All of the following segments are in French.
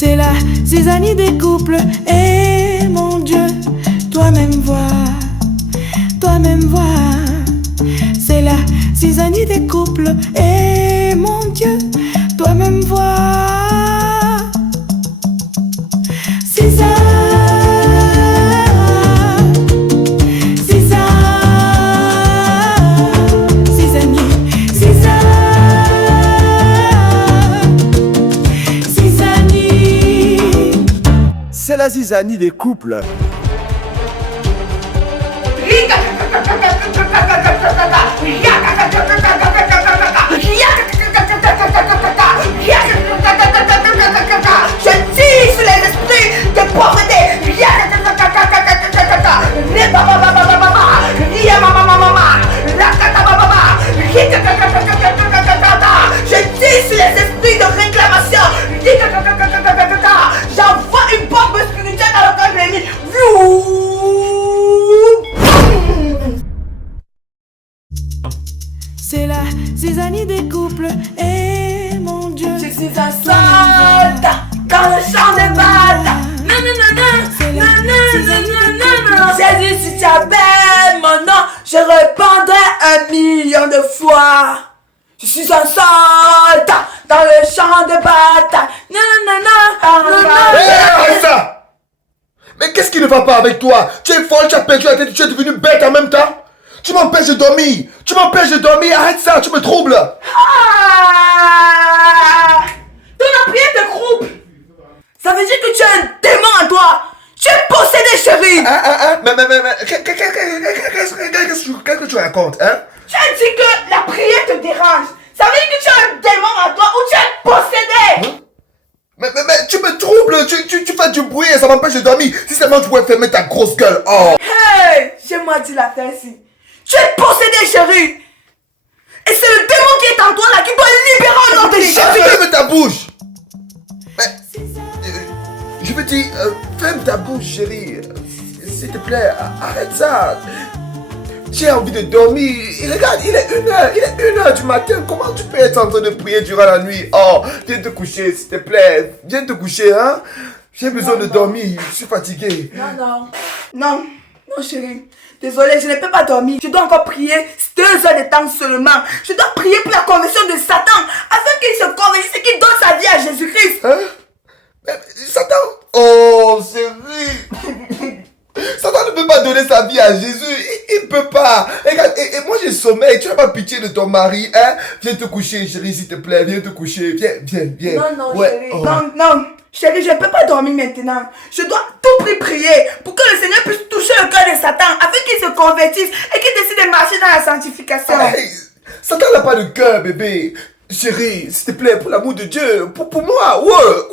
C'est la zizanie des couples. Et mon Dieu, toi-même vois. C'est la zizanie des couples. Et mon Dieu, toi-même vois. Ziza, Ziza, zizanie, Ziza, zizanie. C'est la zizanie des couples. Je tire sur les esprits de pauvreté. Je tire sur les esprits de réclamation. J'envoie une bombe spirituelle dans le corps de l'ennemi. C'est la zizanie des couples. Et mon Dieu, Je suis un soldat dans le champ de bataille. Jésus, si tu appelles mon nom, je répondrai 1 million de fois. Je suis un soldat dans le champ de bataille. Arrête ça! Mais qu'est-ce qui ne va pas avec toi? Tu es folle, tu as perdu la tête, tu es devenue bête en même temps? Tu m'empêches de dormir! Tu m'empêches de dormir! Arrête ça, tu me troubles! Ton prière te trouble. Ça veut dire que tu as un démon en toi. Tu es possédé, chérie. Mais, qu'est-ce que tu racontes, hein? Tu as dit que la prière te dérange. Ça veut dire que tu as un démon en toi ou tu es possédé. Mais tu me troubles, tu fais du bruit et ça m'empêche de dormir. Si seulement tu pouvais fermer ta grosse gueule, oh! Hey, j'ai moi dit la faire ici. Tu es possédé, chérie. Et c'est le démon qui est en toi là qui doit libérer au nom de Jésus. Ferme ta bouche! Mais, je veux dire, ferme ta bouche, chérie. S'il te plaît, arrête ça. J'ai envie de dormir. Regarde, il est 1h du matin. Comment tu peux être en train de prier durant la nuit? Oh, viens te coucher, s'il te plaît. Viens te coucher, hein? J'ai besoin de dormir. Je suis fatigué. Non, chérie. Désolée, je ne peux pas dormir. Je dois encore prier 2 heures de temps seulement. Je dois prier pour la conversion de Satan afin qu'il se convertisse et qu'il donne sa vie à Jésus-Christ. Hein? Mais Satan... Oh, chérie. Satan ne peut pas donner sa vie à Jésus. Il ne peut pas. Regarde, et moi j'ai sommeil. Tu n'as pas pitié de ton mari, hein? Viens te coucher, chérie, s'il te plaît. Viens te coucher. Viens. Non, Ouais. chérie. Oh. Non. Chérie, je ne peux pas dormir maintenant. Je dois tout prier pour que le Seigneur puisse toucher le cœur de Satan afin qu'il se convertisse et qu'il décide de marcher dans la sanctification. Hey, Satan n'a pas de cœur, bébé. Chérie, s'il te plaît, pour l'amour de Dieu, pour moi, ouais,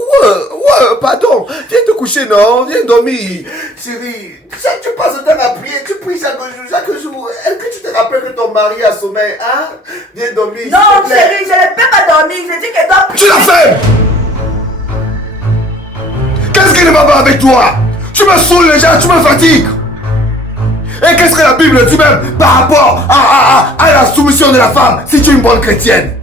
pardon. Viens te coucher, non? Viens dormir. Chérie, tu passes le temps à prier, tu pries chaque jour. Est-ce que tu te rappelles que ton mari a sommeil, hein? Viens dormir, Non, s'il te plaît. chérie, je ne peux pas dormir. Je dis qu'elle doit prier. Tu l'as fait! Qu'est-ce qui ne va pas avec toi? Tu me saoules déjà, tu me fatigues. Et qu'est-ce que la Bible dit même par rapport à la soumission de la femme si tu es une bonne chrétienne?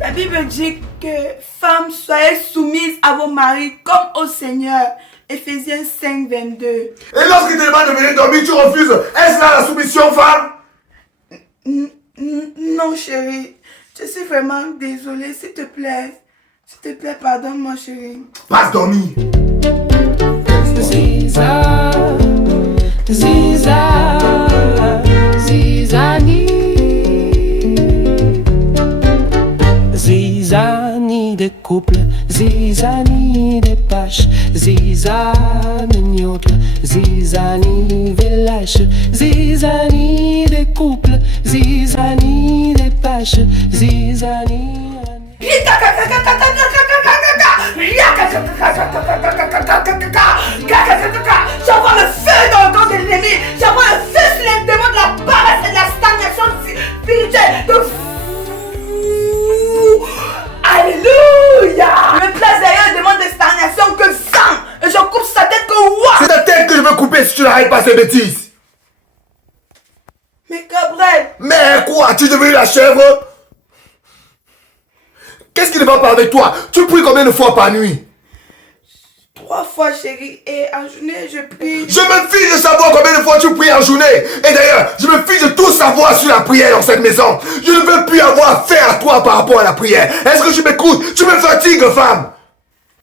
La Bible dit que femmes, soyez soumises à vos maris comme au Seigneur. Éphésiens 5, 22. Et lorsqu'il te demande de venir dormir, tu refuses. Est-ce là la soumission, femme? Non, chérie. Je suis vraiment désolée, s'il te plaît. S'il te plaît, pardonne-moi, chérie. Passe dormir. Ziza, zizani. Zizani des couples, zizani des paches, zizani gnôtre, zizani village, zizani des couples, zizani des paches, zizani. J'envoie le feu dans le corps de l'ennemi. J'envoie le feu sur les démons de la paresse et de la stagnation spirituelle. Alléluia. Je me place derrière le démon de stagnation que sang. Et je coupe sa tête que what. C'est ta tête que je veux couper si tu n'arrêtes pas ces bêtises. Mais Gabriel. Mais quoi? Tu es devenu la chèvre? Qu'est-ce qui ne va pas avec toi? Tu pries combien de fois par nuit? 3 fois, chérie. Et en journée, je prie. Je me fiche de savoir combien de fois tu pries en journée. Et d'ailleurs, je me fiche de tout savoir sur la prière dans cette maison. Je ne veux plus avoir affaire à toi par rapport à la prière. Est-ce que tu m'écoutes? Tu me fatigues, femme.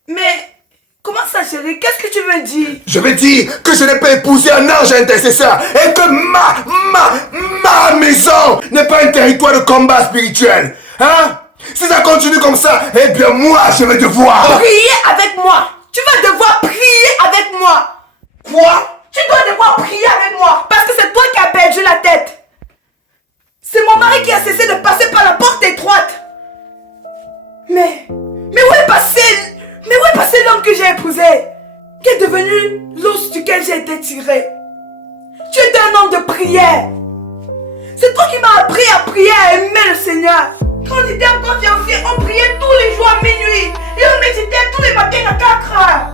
Mais, comment ça, chérie? Qu'est-ce que tu veux dire? Je veux dire que je n'ai pas épousé un ange intercesseur et que ma maison n'est pas un territoire de combat spirituel. Hein? Si ça continue comme ça, eh bien moi, je vais devoir... Prier avec moi. Tu vas devoir prier avec moi. Quoi? Tu dois devoir prier avec moi. Parce que c'est toi qui as perdu la tête. C'est mon mari qui a cessé de passer par la porte étroite. Mais où est passé l'homme que j'ai épousé? Qui est devenu l'os duquel j'ai été tiré? Tu étais un homme de prière. C'est toi qui m'as appris à prier, à aimer le Seigneur. Quand on était encore fiancés, on priait tous les jours à minuit. Et on méditait tous les matins à 4 heures.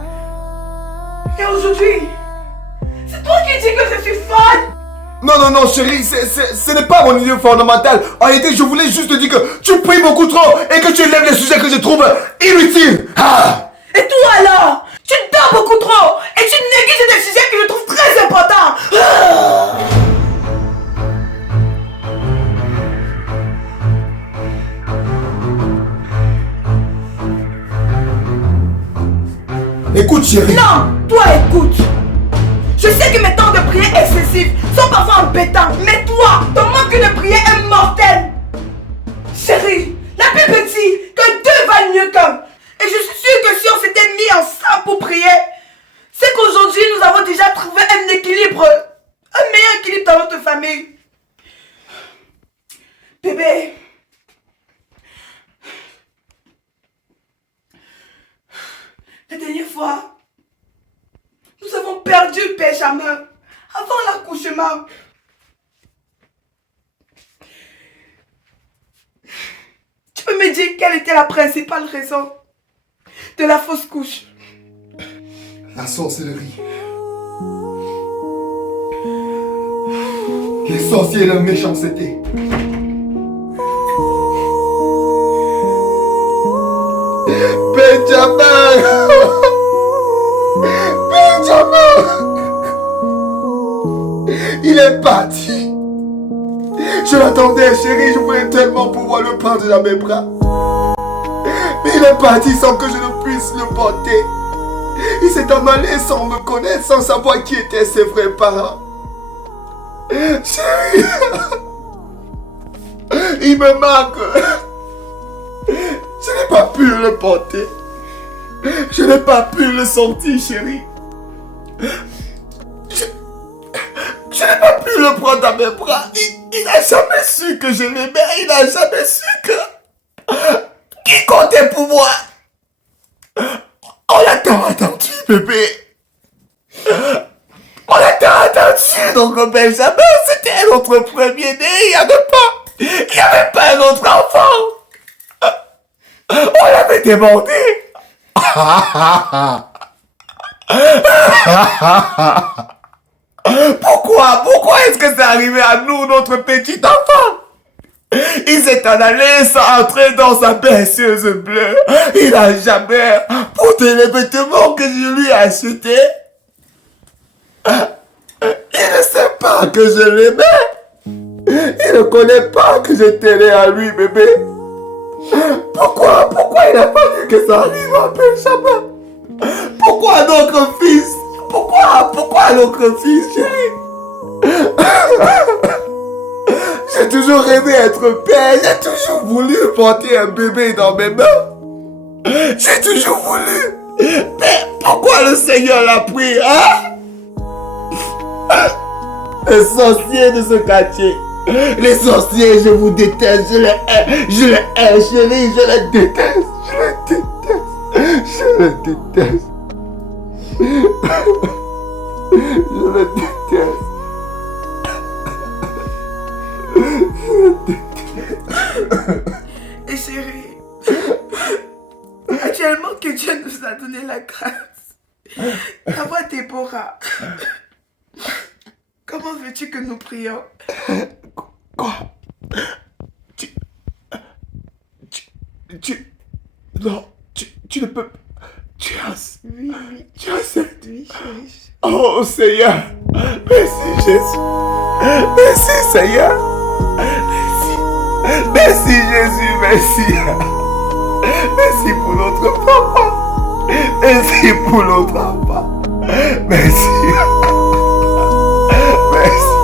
Et aujourd'hui, c'est toi qui dis que je suis folle. Non, chérie, ce n'est pas mon idée fondamentale. En réalité, je voulais juste te dire que tu pries beaucoup trop et que tu élèves les sujets que je trouve inutiles. Ah! Et toi alors? Tu dors beaucoup trop et tu négliges des sujets que je trouve très importants. Ah! Écoute, chérie. Non, toi écoute. Je sais que mes temps de prière excessifs sont parfois embêtants, mais toi, ton manque de prière est mortel. Chérie, la Bible dit que deux valent mieux qu'un. Et je suis sûre que si on s'était mis ensemble pour prier, c'est qu'aujourd'hui nous avons déjà trouvé un équilibre, un meilleur équilibre dans notre famille. Bébé, la dernière fois, nous avons perdu Benjamin avant l'accouchement. Tu peux me dire quelle était la principale raison de la fausse couche? La sorcellerie. Les sorciers et leur méchanceté. Benjamin! Il est parti. Je l'attendais, chérie. Je voulais tellement pouvoir le prendre dans mes bras. Mais il est parti sans que je ne puisse le porter. Il s'est en allé sans me connaître, sans savoir qui étaient ses vrais parents. Chérie. Il me manque. Je n'ai pas pu le porter. Je n'ai pas pu le sentir, chérie. Je n'ai pas pu le prendre dans mes bras. Il n'a jamais su que je l'aimais. Il n'a jamais su que... qu'il comptait pour moi. On l'a tant attendu, bébé. On l'a tant attendu. Donc, Benjamin, c'était notre premier-né. Il n'y avait pas un autre enfant. On l'avait demandé. Pourquoi est-ce que c'est arrivé à nous, notre petit enfant? Il s'est en allé sans entrer dans sa berceuse bleue. Il n'a jamais porté les vêtements que je lui ai achetés. Il ne sait pas que je l'aimais. Il ne connaît pas que je tenais à lui, bébé. Pourquoi il a fallu que ça arrive à Benjamin? Pourquoi notre fils? Pourquoi notre fils, chérie? J'ai toujours rêvé être père. J'ai toujours voulu porter un bébé dans mes mains. J'ai toujours voulu. Mais pourquoi le Seigneur l'a pris, hein? Les sorciers de ce quartier. Les sorciers, je vous déteste. Je les hais, chérie. Je les déteste. Je les déteste. Je les déteste. Et chérie, actuellement que Dieu nous a donné la grâce d'avoir Déborah, comment veux-tu que nous prions? Quoi? Non, tu ne peux... Tu as, Oui, tu acceptes. oui, chérie. Oh Seigneur, merci Jésus. Merci Seigneur. Merci. Merci Jésus, merci. Merci pour notre papa. Merci pour notre papa. Merci. Merci.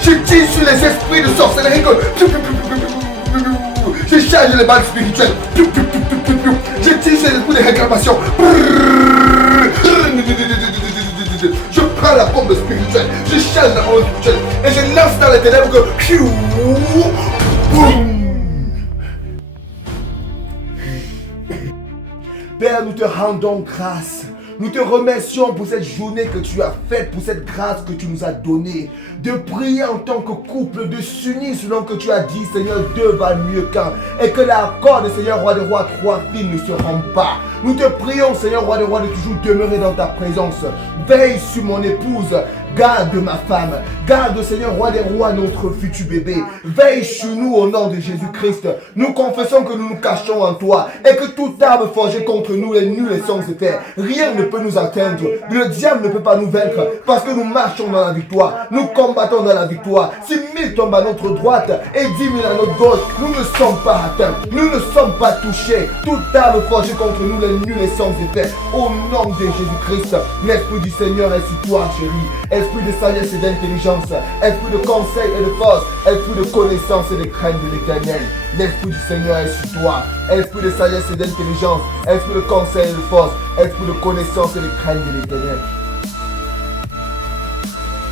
Je tire sur les esprits de sorcellerie. Je charge les balles spirituelles. Je tire sur les esprits de réclamation. Je prends la bombe spirituelle. Je charge la bombe spirituelle. Et je lance dans les ténèbres que... Père, nous te rendons grâce. Nous te remercions pour cette journée que tu as faite, pour cette grâce que tu nous as donnée. De prier en tant que couple, de s'unir selon que tu as dit, Seigneur, deux valent mieux qu'un. Et que l'accord de Seigneur, roi des rois, trois filles ne se rendent pas. Nous te prions, Seigneur, roi des rois, de toujours demeurer dans ta présence. Veille sur mon épouse. Garde ma femme, garde Seigneur roi des rois notre futur bébé. Veille sur nous au nom de Jésus-Christ. Nous confessons que nous nous cachons en toi et que toute arme forgée contre nous est nulle et sans effet. Rien ne peut nous atteindre. Le diable ne peut pas nous vaincre parce que nous marchons dans la victoire. Nous combattons dans la victoire. Si 1000 tombent à notre droite et 10 000 à notre gauche, nous ne sommes pas atteints. Nous ne sommes pas touchés. Toute arme forgée contre nous est nulle et sans effet. Au nom de Jésus-Christ, l'Esprit du Seigneur est sur toi, chérie. Esprit de sagesse et d'intelligence, esprit de conseil et de force, esprit de connaissance et de crainte de l'Éternel. L'Esprit du Seigneur est sur toi. Esprit de sagesse et d'intelligence, esprit de conseil et de force, esprit de connaissance et de crainte de l'Éternel.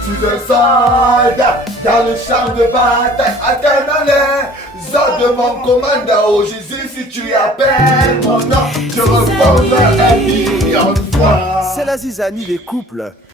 Tu es soldat dans le champ de bataille, attends les ordres de mon commandant. Oh Jésus, si tu appelles mon nom, je répondrai 1 million de fois. C'est la zizanie des couples.